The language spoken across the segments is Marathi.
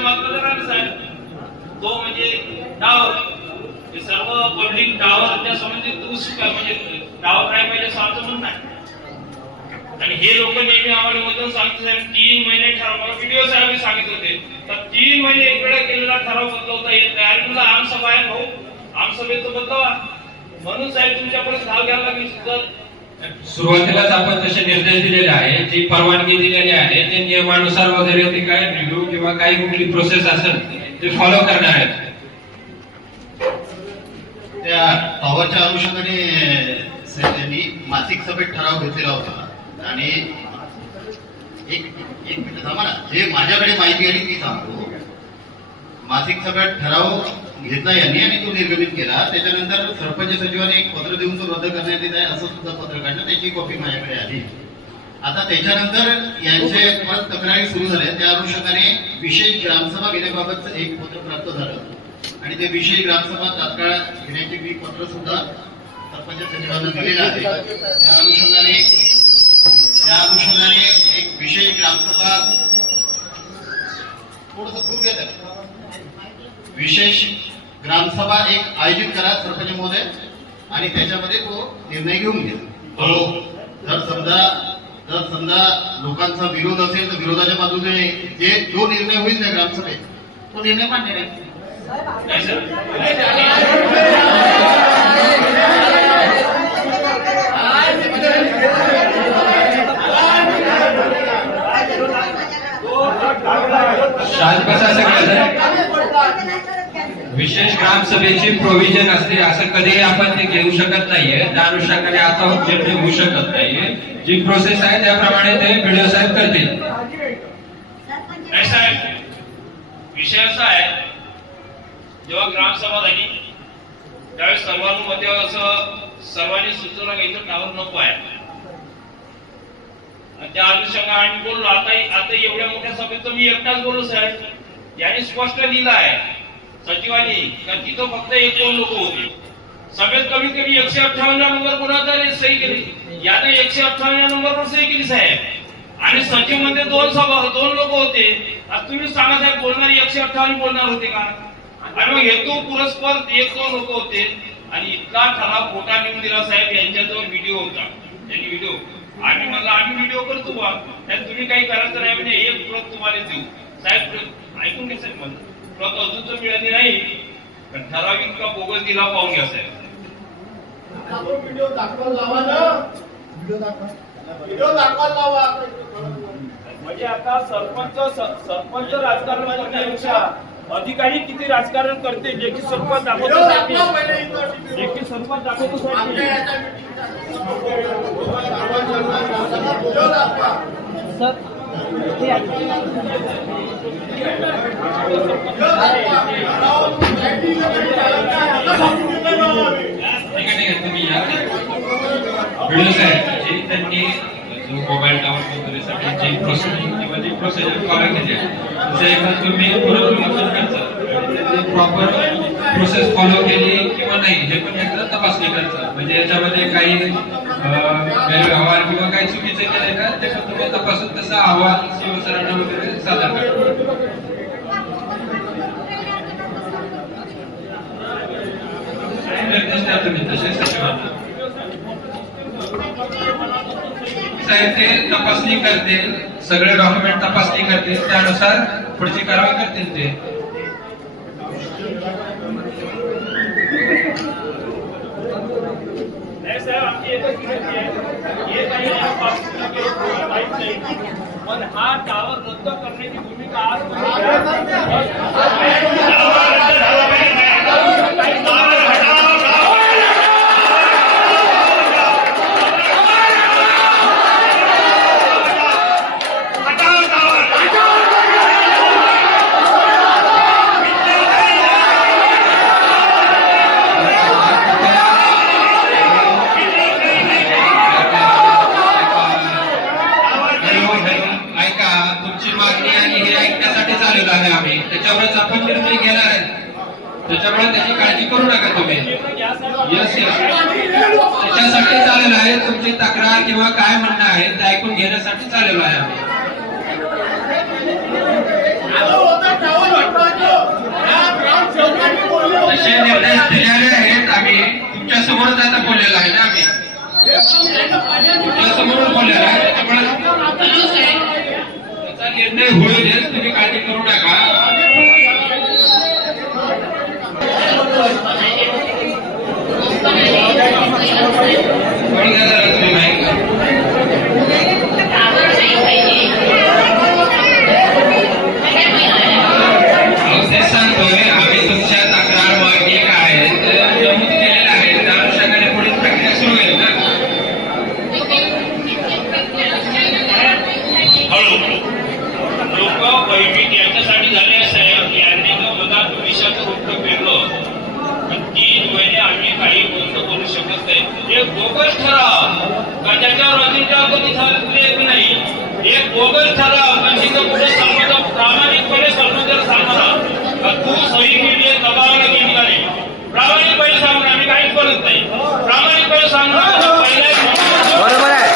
महत्त्वाचा कारण साहेब. तो म्हणजे टावर हे सर्व पब्लिक टावरच्या संबंधित दूस म्हणजे टावर काय पाहिजे असं म्हणून नाही. आणि हे लोक नेहमी आम्हाला मधून सांगतो साहेब तीन महिने ठराव मला व्हिडिओ साहेब सांगित होते. तर तीन महिने इकडे केलेला ठराव बदलवता येत नाही. आणि तुला आमसभा आहे भाऊ आमसभेत तो बदलावा. म्हणून साहेब तुमच्यापर्यंत धाव घ्यायला लागली. सुद्धा सुरुवातीलाच आपण तसे निर्देश दिलेले आहे जी परवानगी दिलेली आहे ते नियमानुसार वगैरे ते काय रिव्ह्यू किंवा काही कुठली प्रोसेस असेल ते फॉलो करणार आहेत. त्या पॉवरच्या अनुषंगाने त्यांनी मासिक सभेत ठराव घेतलेला होता. आणि एक एक मिनिट थांबा ना. जे माझ्याकडे माहिती आली ती सांगतो. मासिक सभेत ठराव घेतला यांनी आणि तो निर्गमित केला. त्याच्यानंतर सरपंच सचिवाने एक पत्र देऊन तो रद्द करण्यात येत आहे असं सुद्धा पत्र काढलं. त्याची कॉपी माझ्याकडे आली. आता त्याच्यानंतर यांचे तक्रारी सुरू झाल्या. त्या अनुषंगाने विशेष ग्रामसभा घेण्याबाबत एक पत्र प्राप्त झालं. आणि ते विशेष ग्रामसभा तात्काळ घेण्याचे मी पत्र सुद्धा सरपंच सचिवांना दिलेलं आहे. त्या अनुषंगाने त्या अनुषंगाने एक विशेष ग्रामसभा थोडस दूर घ्या विशेष ग्रामसभा एक आयोजित करा सरपंच महोदय आणि त्याच्यामध्ये तो निर्णय घेऊन घ्या. हो. जर समजा जर समजा लोकांचा विरोध असेल तर विरोधाच्या बाजूने जे जो निर्णय होईल त्या ग्रामसभेत तो निर्णय मान्य शांत बसा सगळ्या विशेष ग्रामसभेची प्रोव्हिजन असते असं कधीही आपण ते घेऊ शकत नाहीये. त्या अनुषंगाने आता निर्णय होऊ शकत नाहीये. जी प्रोसेस आहे त्याप्रमाणे ते व्हिडिओ साहेब करतील. साहेब विषय असा आहे जेव्हा ग्रामसभा झाली त्यावेळेस सर्वांमध्ये असं सर्वांनी सूचना घ्यायचं टावर नको आहे. त्या अनुषंगा आम्ही बोललो आता आता एवढ्या मोठ्या सभेत मी एकटाच बोललो साहेब. यांनी स्पष्ट लिहिलं आहे. सचिवांनी का तिथं फक्त एक दोन लोक होते. सभेत कमीत कमी एकशे अठ्ठावन्न नंबर कोणाचा सही केली? याने एकशे अठ्ठावन्न नंबरवर सही केली साहेब. आणि सचिवमध्ये दोन सभा दोन लोक होते. आता तुम्ही सांगा साहेब बोलणारे एकशे अठ्ठावन्न बोलणार होते का? आणि मग हेतू पुरस्पर एक दोन लोक होते. आणि इतका ठराव खोटा नेऊन दिला साहेब यांच्याजवळ व्हिडिओ होता. त्यांनी व्हिडिओ आम्ही म्हणलं आम्ही व्हिडिओ करतो बा त्यात तुम्ही काही करायचं नाही म्हणजे एक प्रत तुम्हाला देऊ. साहेब ऐकून घ्या साहेब म्हणलं. अजून तर मिळाली नाही. पण ठराव इतका बोगस दिला पाहून घ्या साहेब. व्हिडिओ दाखवायला लावा ना. व्हिडिओ दाखवा. व्हिडिओ दाखवायला लावा. म्हणजे आता सरपंच सरपंच राजकारण करण्यापेक्षा अधिकारी किती राजकारण करते? जे की सरपंच दाखवतो जे की सरपंच दाखवतो आमच्या ठीक आहे. ठीक आहे तुम्ही या व्हिडिओ त्यांनी जो मोबाईल टावर वगैरेसाठी जी प्रोसिडिंग किंवा जी प्रोसिजर फॉलो केली आहे ते एकदा तुम्ही पुनर्विलोकन करायचं प्रॉपर प्रोसेस फॉलो केली किंवा नाही हे पण एकदा तपासणी करायचं म्हणजे याच्यामध्ये काही गैरव्यवहार किंवा काही चुकीचं केलंय का? ते पण तुम्ही तपासून तसा अहवाल शिवसरांना वगैरे सादर करा निर्देश द्या तुम्ही तसे सचिवांना. साहेब ते तपासणी करतील सगळे डॉक्युमेंट तपासणी करतील त्यानुसार पुढची कारवाई करतील ते नाही साहेब आमची एकच विनंती आहे हे काही या पासून काही माहीत नाही पण हा टावर रद्द करण्याची भूमिका आज ऐकण्यासाठी चाललेलो आहे आम्ही. त्याच्यामुळेच आपण निर्णय घेणार आहे. त्याच्यामुळे त्याची काळजी करू नका तुम्ही. यस यस त्याच्यासाठी चालेल आहे. तुमची तक्रार किंवा काय म्हणणं आहे ते ऐकून घेण्यासाठी चालेल आहे आम्ही. तसे निर्णय दिलेले आहेत आम्ही. तुमच्या समोरच आता बोललेलो आहे ना आम्ही. तुमच्या बोललेलो आहे. त्याच्यामुळे निर्णय होईलच तुम्ही काळजी करू नका कोण देणार तुम्ही माहिती अहो, ते सांगतोय आम्ही तुमच्या तक्रार मागणी काय आहे ते नमूद केलेलं आहे त्या अनुषंगाने पुढील प्रक्रिया सुरू होईल ना हळू लोक भयभीत याच्यासाठी झाले साहेब यांनी जर मनात विषाचं वृत्त पेरलं तर तीन महिने आम्ही काही गोष्ट करू शकत नाही एक बोगस ठराव का त्याच्यावर अधिकार कधी झालेलं एक नाही एक बोगस ठराव का जिथं कुठे समाज प्रामाणिकपणे सर्वजण सांगणार का तू सही केली आहे दबावाला केली का नाही प्रामाणिकपणे करत नाही. प्रामाणिकपणे सांगणार पहिल्या बरोबर आहे.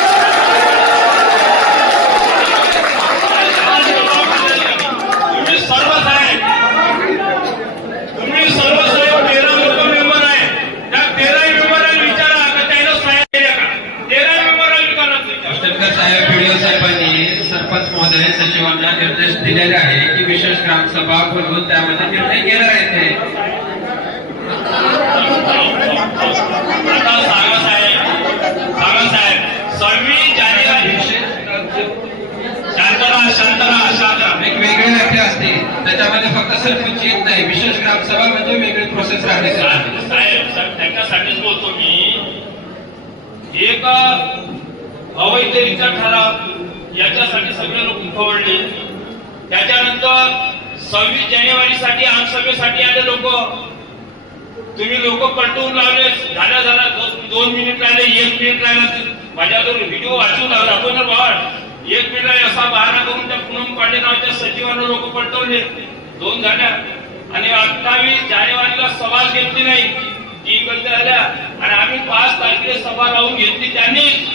तुम्ही सर्व साहेब तुम्ही सर्व साहेब तेरा लोक मेंबर आहे. त्या तेरा मेंबरांनी विचारा. का त्याला साहेब केल्या का? तेरा मेंबरांनी विचारा. अष्टकर साहेब व्हिडिओ साहेबांनी सरपंच महोदय सचिवांना निर्देश दिलेले आहे की विशेष ग्रामसभा बोलवून त्यामध्ये निर्णय घेणार आहेत त्याच्यामध्ये फक्त सरपंच येत नाही. विशेष ग्रामसभा म्हणजे वेगळी प्रोसेस राहते. साहेब त्यांच्यासाठीच बोलतो मी एक अवैधरित्या ठराव याच्यासाठी सगळे लोक खवळले त्याच्यानंतर सव्वीस जानेवारीसाठी आमसभेसाठी आले लोक. तुम्ही लोक पलटवून लावले झाल्या झाल्या दोन- दोन मिनिट राहिले एक मिनिट राहिला माझ्याकडून व्हिडिओ वाचून दाखवणार बाबा एक मिनिट आहे असा बहाणा करून त्या पूनम पांडे नावाच्या सचिवांना लोक पलटवले. दोन झाल्या. आणि अठ्ठावीस जानेवारीला सभा घेतली नाही. ती गलत्या झाल्या. आणि आम्ही पाच तारखेला सभा लावून घेतली त्यांनीच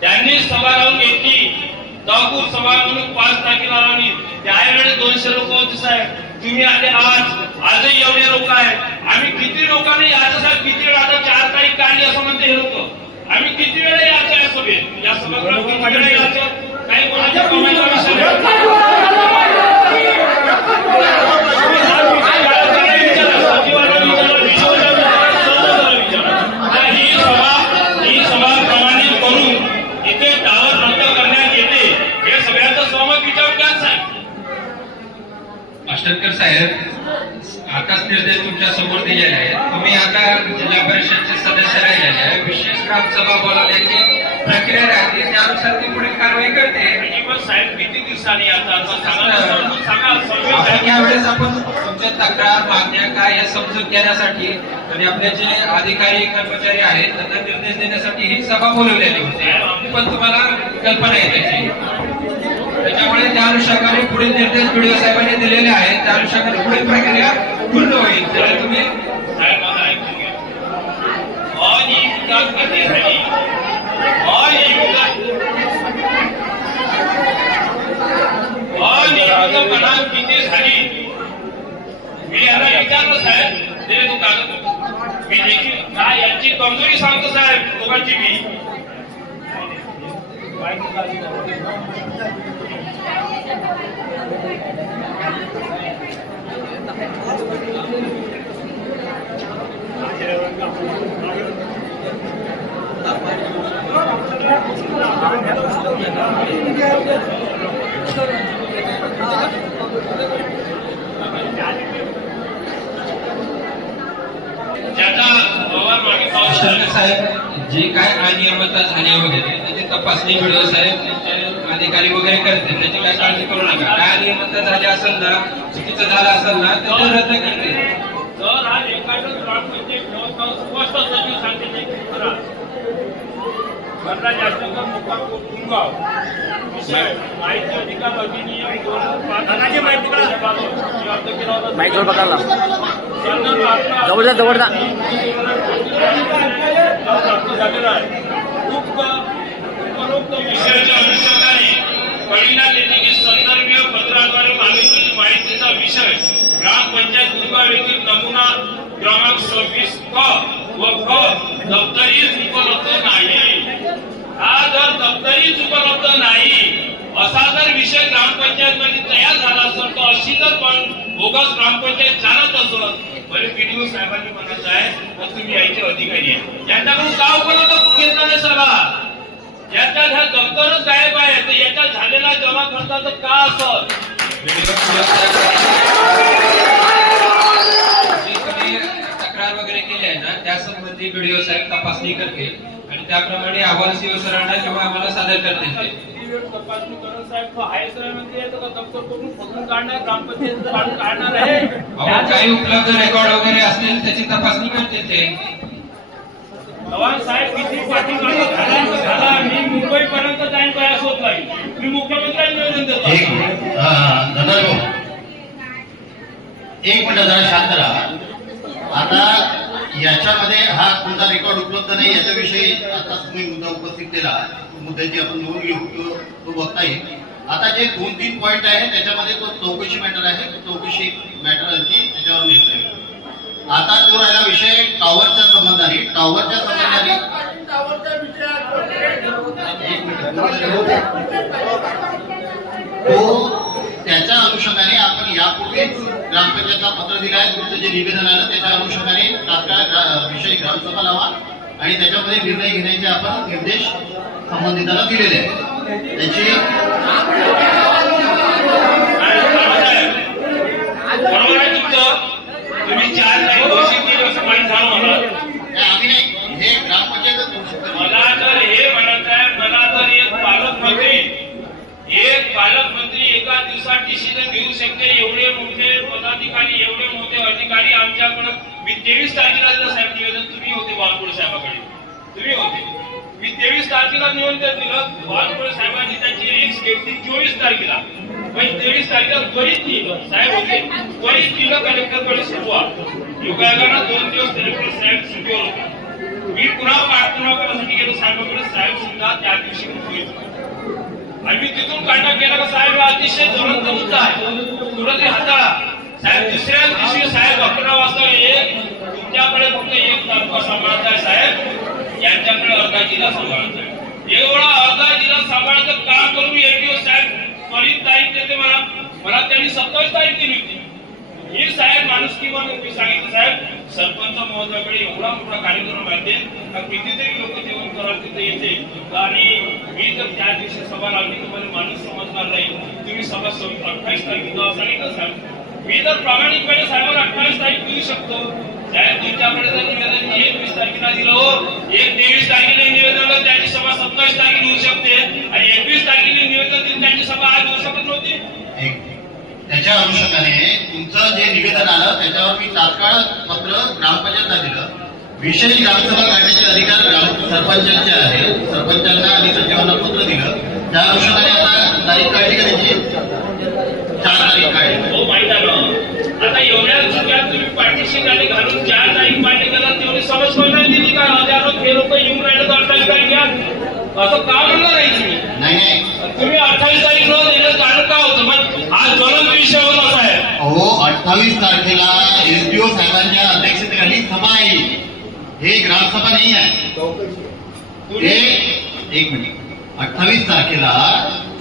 त्यांनी सभा लावून घेतली. तहकूर सभा म्हणून पाच तारखेला लावली. त्यावेळेस दोनशे लोक होते साहेब. तुम्ही आले आज आजही एवढे लोक आहेत. आम्ही किती लोकांनी याचं साहेब किती वेळा आता चार तारीख काढली असं म्हणते हे लोक. आम्ही किती वेळा यायचं या सभेत? या सभेत काही कोणाच्या कमाईचा विषय नाही. सचिवांना विचारा, विचारा, विचारा, विचारा. आता ही सभा ही सभा प्रमाणित करून इथे टावर रद्द करण्यात येते हे सगळ्यांचं सहमत विचार त्याच आहे अष्टकर साहेब आताच निर्देश तुमच्यासमोर दिलेले आहेत तुम्ही आता जिल्हा परिषदचे सदस्य राहिलेले आहे विशेष ग्रामसभा बोलावण्याची प्रक्रिया राहते त्यानुसार ती पुढे कारवाई करते आणि पण साहेब किती दिवसांनी आता आता सांगा ना, समजून सांगा सव्वीस आपण तारखेला. यावेळेस आपण तुमच्या तक्रार मागण्या काय या समजून घेण्यासाठी आणि आपले जे अधिकारी कर्मचारी आहेत त्यांना निर्देश देण्यासाठी ही सभा बोलवलेली होती. पण तुम्हाला कल्पना आहे त्याची त्याच्यामुळे त्या अनुषंगाने पुढील निर्देश व्हिडिओ साहेबांनी दिलेले आहेत. त्या अनुषंगाने पुढील प्रक्रिया पूर्ण होईल. त्याला तुम्ही साहेब ऐकून घ्या. अनियमितता कधी झाली अनियमितता अनियमितपणा किती झाली मी याला विचारलं साहेब दिले तू कागद मी देखील काय यांची कमजोरी सांगतो साहेब दोघांची मी. साहेब जे काय अनियमितता झाली वगैरे त्याची तपासणी व्हिडिओ साहेब. त्यांचे अधिकारी वगैरे करते त्याची काय काळजी करू नका. काय अनियमितता झाली असेल ना चुकीचं झालं असेल ना तर ते रद्द करते. जर हा एखादं ग्रामपंचायत व्यवस्था स्पष्ट सचिव विषय माहिती अधिकार अधिनियम दोन हजार माहिती अर्ज केला होता. माईक जवळ पकडला संदर्भ आपला- जवळ जा जवळ जा संदर्भीय पत्राद्वारे मागितलेली माहितीचा विषय ग्रामपंचायत येथील नमुना क्रमांक सव्वीस क व ख दप्तरीच उपलब्ध नाही हा जर दप्तरीच उपलब्ध नाही असा जर विषय ग्रामपंचायत मध्ये तयार झाला असेल तर अशी जर पण बोगस ग्रामपंचायत चालत असत बरे पीडीओ साहेबांनी म्हणत आहे तर तुम्ही यायचे अधिकारी आहे. त्यांच्याकडून का उपलब्ध करून घेतला नाही सगळा याच्यात हा दप्तरच गायब आहे तर याच्यात झालेला जमा खर्चाचं का असत तक्रार वगैरे केली आहे ना त्या संबंधी व्हिडिओ साहेब तपासणी करतील. आणि त्याप्रमाणे अहवाल सीओ सरांना किंवा आम्हाला सादर करतील वेळ तपासणी करत साहेब तो म्हणजे तो का दप्तर करून खोदून काढणार ग्रामपंचायत काढून काढणार आहे. अहो, काही उपलब्ध रेकॉर्ड वगैरे असतील त्याची तपासणी करतील ते. चव्हाण साहेब किती पाठीमागे झाला झाला. मी मुंबई पर्यंत जाईन प्रयास होत नाही मी मुख्यमंत्र्यांना निवेदन एक मिनिट. हा, धनराज भाऊ. एक मिनिट जरा शांत राहा. आता याच्यामध्ये हा कोणता रेकॉर्ड उपलब्ध नाही याच्याविषयी आता तुम्ही मुद्दा उपस्थित केला. मुद्द्याची आपण नोंद घेऊ तो तो बघता येईल. आता जे दोन तीन पॉईंट आहे त्याच्यामध्ये तो चौकशी मॅटर आहे. चौकशी मॅटर त्याच्यावर लिहित आहे आता तो राहिला विषय टॉवरच्या संबंधाने टॉवरच्या संबंधाने तो त्याच्या अनुषंगाने आपण यापूर्वीच ग्रामपंचायतला पत्र दिलं आहे तुमचं जे निवेदन आलं त्याच्या अनुषंगाने तात्काळ विषय ग्रामसभा लावा. आणि त्याच्यामध्ये निर्णय घेण्याचे आपण निर्देश संबंधिताला दिलेले त्याची आहे तर एक पालकमंत्री एक पालकमंत्री एका दिवसात डिसिजन घेऊ शकते. एवढे मोठे पदाधिकारी एवढे मोठे अधिकारी आमच्याकडे. मी तेवीस तारखेला साहेब निवेदन तुम्ही होते वालपूर साहेबाकडे. तुम्ही होते. मी तेवीस तारखेला निमंत्रण दिलं. बाळपुरे साहेबांनी त्यांची रिक्स घेतली चोवीस तारखेला. पण तेवीस तारखेला त्वरित लिहिलं. साहेब होते. त्वरित लिहिलं कलेक्टरकडे सुटवा योगायोगानं दोन दिवस कलेक्टर साहेब सुट्टीवर होते. मी पुन्हा पाठपुरावा करण्यासाठी गेलो साहेबांकडे साहेब सुद्धा त्या दिवशी मुंबईत आणि मी तिथून कॉन्टॅक्ट केला का साहेब अतिशय ज्वलंत मुद्दा आहे. तुरंत हाताळा. साहेब दुसऱ्या दिवशी साहेब अकरा वाजता एक तुमच्याकडे फक्त एक तालुका सांभाळत आहे साहेब. यांच्याकडे अर्धा जिल्हा सांभाळायचा एवढा अर्धा जिल्हा सांभाळायचं काम करून मी एक साहेब त्वरित तारीख देते मला मला त्यांनी सत्तावीस तारीख दिली होती. ही साहेब माणुसकी मी सांगितलं साहेब सरपंच महोदयाकडे एवढा मोठा कार्यक्रम आहे कितीतरी लोक जेवण करायला तिथे येते. आणि मी जर त्या दिवशी सभा लावली तर मला माणूस समजणार नाही. तुम्ही सभा सव्वीस अठ्ठावीस तारखेला सांगितलं साहेब मी जर प्रामाणिकपणे साहेबांना अठ्ठावीस तारीख देऊ शकतो. साहेब तुमच्याकडे जर तारखेला दिलं हो एक तेवीस तारखेला निवेदन त्याची सभा सत्तावीस तारखेला होऊ शकते. आणि एकवीस तारखेला निवेदन त्यांची सभा आज होऊ शकत नव्हती त्याच्या अनुषंगाने तुमचं जे निवेदन आलं त्याच्यावर मी तात्काळ पत्र ग्रामपंचायतला दिलं. विशेष ग्रामसभा काढण्याचे अधिकार ग्राम सरपंचांचे आहे सरपंचांना आणि सचिवांना पत्र दिलं. त्या अनुषंगाने आता तारीख काढली का त्याची? चार तारीख काढली. हो माहीत आता एवढ्या तुम्ही पाठीशी घालून चार तारीख मान्य केला तेवढी समज पण नाही दिली का हजारो हे लोक येऊन राहिले तर अठ्ठावीस तारीख घ्या. असं का म्हणलं नाही तुम्ही? नाही नाही. तुम्ही अठ्ठावीस तारीख न दिलं कारण का होतं? मग हा ज्वलंत विषय होता साहेब अहो अठ्ठावीस तारखेला एसडीओ साहेबांच्या अध्यक्षतेखाली सभा आहे. हे ग्रामसभा नाही आहे. हे एक मिनिट. अठ्ठावीस तारखेला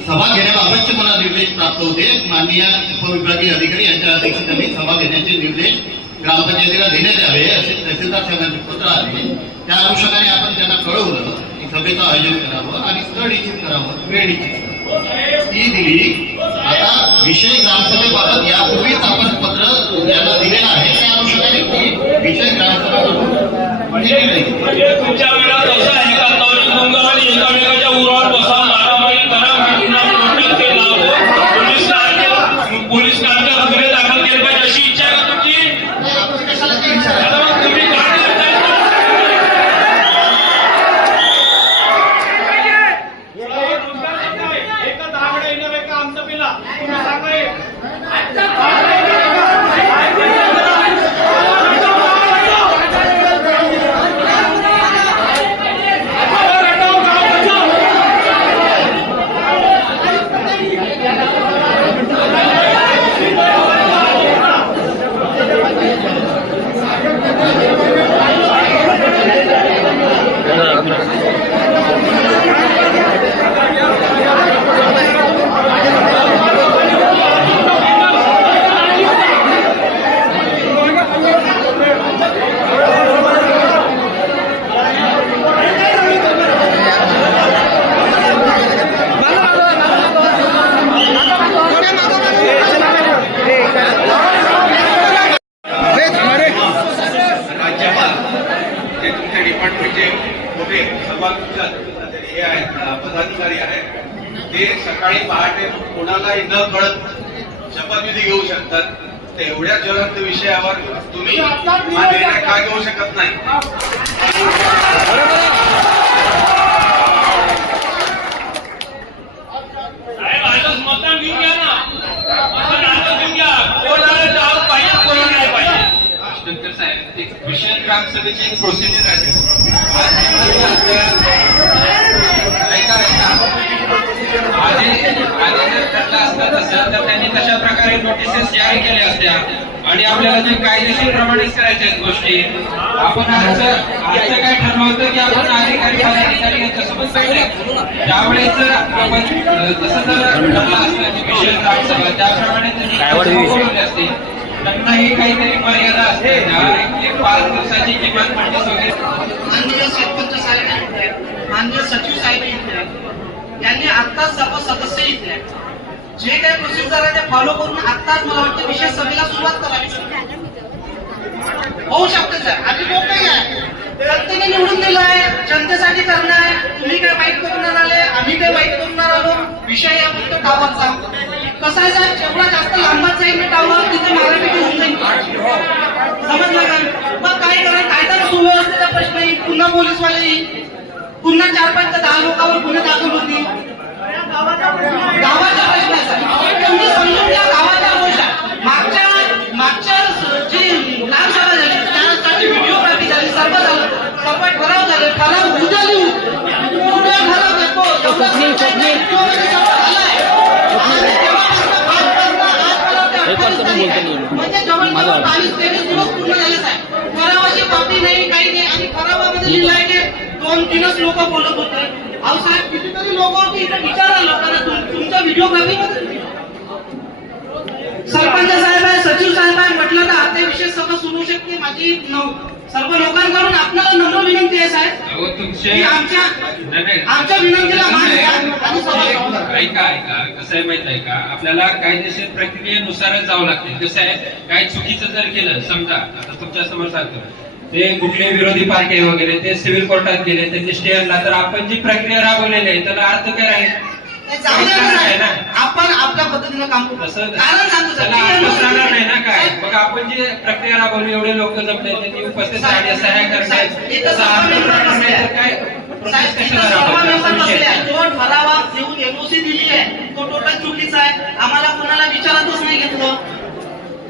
सभा घेण्याबाबतचे मला निर्देश प्राप्त होते. माननीय उपविभागीय अधिकारी यांच्या अध्यक्षतेखाली सभा घेण्याचे निर्देश ग्रामपंचायतीला देण्यात यावे असे तहसीलदार साहेबांचे पत्र आले. त्या अनुषंगाने आपण त्यांना कळवलं की सभेचं आयोजन करावं आणि स्थळ निश्चित करावं वेळ निश्चित करावं. ती दिली. आता विषय ग्रामसभेबाबत यापूर्वीच आपण पत्र यांना दिलेलं आहे त्या अनुषंगाने ती विषय ग्रामसभा म्हणजे म्हणजे तुमच्या वेळात असं आहे का तरुण मुंगावाली एकामेकाच्या उरावर बसा मारामारी करा मिठीना तोंडात ते लावो पोलीस आमच्या पोलीस आमच्या गुन्हे दाखल केले पाहिजे अशी इच्छा आहे का तुमची आपण कशाला ते विचारायचं? आता मग तुम्ही काय करताय एका दहाकडे येणार एका आमचा पिला तुम्ही सांगा हे. Thank कोणालाही न कळत शपथविधी घेऊ शकतात तर एवढ्या ज्वलंत विषयावर तुम्ही निर्णय का घेऊ शकत नाही साहेब आजच मतदान घेऊन घ्या ना मतदान आजच घेऊन घ्या कोणाला टावर पाहिजे कोणाला नाही नंतर साहेब एक विशेष ग्रामसभेची एक प्रोसिजर आहे. त्यांनी प्रकारे नोटिसेस केल्या असत्या? आणि आपल्याला ते कायदेशीर प्रमाणेच करायच्या आहेत गोष्टी. आपण आजचं आजचं काय ठरलं होतं की आपण अधिकारी पदाधिकारी यांच्यासोबत बैठक त्यावेळेस आपण तसं जर ठरलं असतं की विशेष ग्रामसभा त्याप्रमाणे त्यांनी असते? त्यांनाही काहीतरी मर्यादा असते. पाच दिवसाची किमान नोटीस वगैरे माननीय सरपंच साहेब माननीय सचिव साहेब इथे यांनी आत्ताच सर्व सदस्य इथले जे काही प्रोसिजर आहे ते फॉलो करून आत्ताच मला वाटतं विशेष सभेला सुरुवात करावी. होऊ शकते सर. आम्ही लोकही आहे जनतेने निवडून दिलं आहे जनतेसाठी करणार आहे तुम्ही काय वाईट करणार आले आम्ही काय वाईट करणार आलो विषय आहे फक्त टावरचा कसं आहे साहेब जेवढा जास्त लांबात जाईल मी टावर तिथे मारापीट होऊन जाईल समजलं का? मग काय करा कायदा सुव्यवस्थेचा प्रश्न येईल पुन्हा पोलीसवाले येईल पुन्हा चार पाच दहा लोकांवर गुन्हे दाखल होतील. गावाचा प्रश्न आहे साहेब. तुम्ही समजून घ्या लोक बोलत होते. अहो साहेब कितीतरी लोक होते इथे विचारा लोकांना तुम- तुमच्या व्हिडिओग्राफी सरपंच साहेब आहे सचिव साहेब आहे म्हटलं तर आता विशेष सभा सुरू शकते माझी सर्व लोकांकडून आपल्याला नम्र विनंती आहे साहेब. तुमचे की आमच्या. आमच्या विनंतीला मान द्या आणि सभा. ऐका ऐका कसं आहे माहीत आहे का? आपल्याला कायदेशीर प्रक्रियेनुसारच जावं लागते. कसं आहे काय चुकीचं जर केलं समजा आता तुमच्यासमोर सांगतो ते कुठले विरोधी पार्टी वगैरे ते सिव्हिल कोर्टात गेले त्यांनी स्टे आणला. तर आपण जी प्रक्रिया राबवलेली आहे त्याला अर्थ काय साहेब. आपण आपल्या पद्धतीनं काम करू. कारण सांगतो राहणार नाही ना काय? मग आपण जी प्रक्रिया राबवली एवढे लोक जमले त्यांनी उपस्थित राहणे सहाय्य तर काय आहे. देऊन एनओसी दिली आहे. तो टोटल चुकीचा आहे. आम्हाला कोणाला विचारतच नाही घेतलं.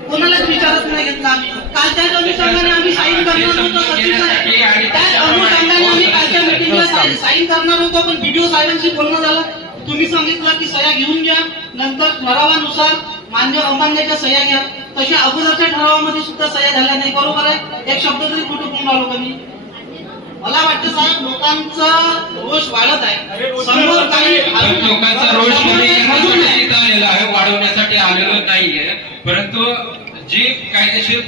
कोणालाच विचारत नाही घेतलं आम्ही. कालच्या अनुषंगाने आम्ही साईन करणार होतो सचिव साहेब त्या अनुषंगाने आम्ही कालच्या मिटिंगला साईन करणार होतो पण बीडीओ साहेबांशी बोलणं झालं. तुम्ही सांगितलं की सह्या घेऊन घ्या नंतर ठरावानुसार मान्य अमान्याच्या सह्या घ्या. तशा अगोदरच्या ठरावामध्ये सुद्धा सह्या झाल्या नाही बरोबर आहे? एक शब्द तरी कुठं बोलून राहिलो का मी मला वाटतं साहेब लोकांचा रोष वाढत आहे. समोर काही लोकांचा रोष आलेला आहे वाढवण्यासाठी आलेलो नाहीये परंतु जी कायदेशीर